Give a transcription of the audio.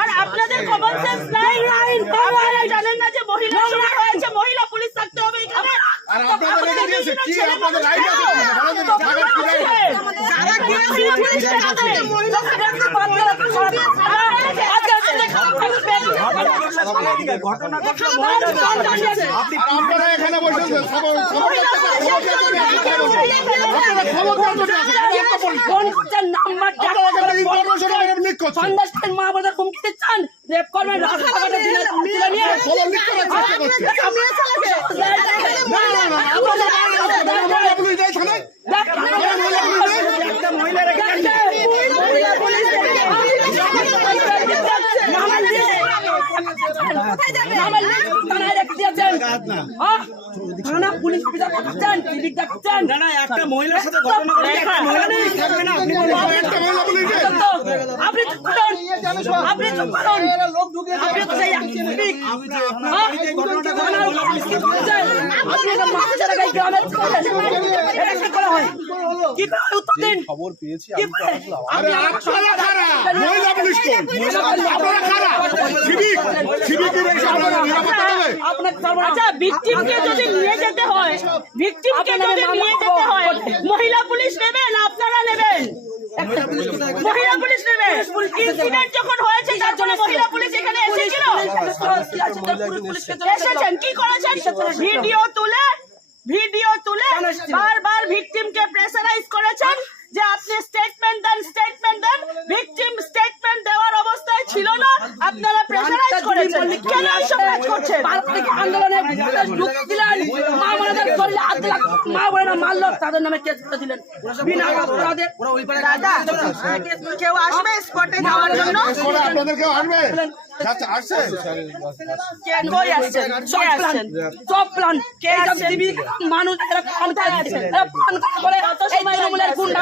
আর আপনাদের common sense নাই, জানেন না যে মহিলা পুলিশ থাকতে হবে এখানে। আর আপনাদের রেখে দিয়েছে কি আপনাদের রাইট আছে আপনারা এখানে বসেছেন পুলিশ অফিসার একটা মহিলার সাথে ঘটনা ঘটে আপনি খবর পেয়েছি আচ্ছা, ভিকটিমকে যদি নিয়ে যেতে হয়, মহিলা পুলিশ নেবে না আপনারা নেবেন? মহিলা পুলিশ নেবে। ইনসিডেন্ট যখন হয়েছে তার জন্য মহিলা পুলিশ এখানে এসেছিল, এসেছেন কি করেছেন? ভিডিও তুলে বারবার ভিকটিমকে প্রেসারাইজ করেছেন যে আপনি স্টেটমেন্ট দেন। ভিকটিম স্টেটমেন্ট দেওয়ার অবস্থায় ছিল না, আপনারা প্রেসারাইজ করেছেন। কেন এইসব কাজ করছেন? আন্দোলনে মা বোনেরা মারলো, তাদের নামে কেস করে দিলেন বিনা অপরাধে। দাদা, কেউ আসবে স্পটে যাওয়ার জন্য? আপনাদের কেউ আসবে? আসছে সব প্ল্যান মানুষ গুন্ডা